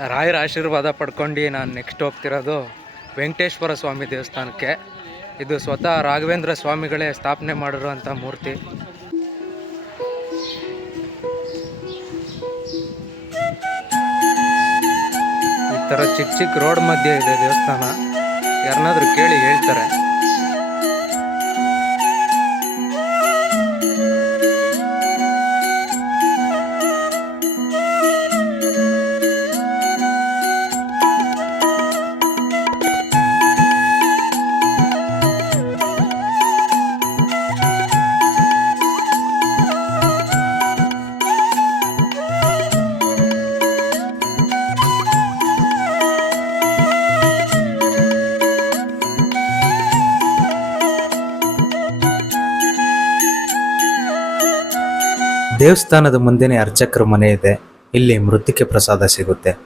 ರಾಯರ ಆಶೀರ್ವಾದ ಪಡ್ಕೊಂಡು ನಾನು ನೆಕ್ಸ್ಟ್ ಹೋಗ್ತಿರೋದು ವೆಂಕಟೇಶ್ವರ ಸ್ವಾಮಿ ದೇವಸ್ಥಾನಕ್ಕೆ. ಇದು ಸ್ವತಃ ರಾಘವೇಂದ್ರ ಸ್ವಾಮಿಗಳೇ ಸ್ಥಾಪನೆ ಮಾಡಿರುವಂಥ ಮೂರ್ತಿ. ಈ ಥರ ಚಿಕ್ಕ ಚಿಕ್ಕ ರೋಡ್ ಮಧ್ಯೆ ಇದೆ ದೇವಸ್ಥಾನ. ಯಾರನ್ನಾದ್ರೂ ಕೇಳಿ ಹೇಳ್ತಾರೆ. ದೇವಸ್ಥಾನದ ಮುಂದೆನೇ ಅರ್ಚಕರ ಮನೆ ಇದೆ. ಇಲ್ಲಿ ಮೃತ್ತಿಕೆ ಪ್ರಸಾದ ಸಿಗುತ್ತೆ.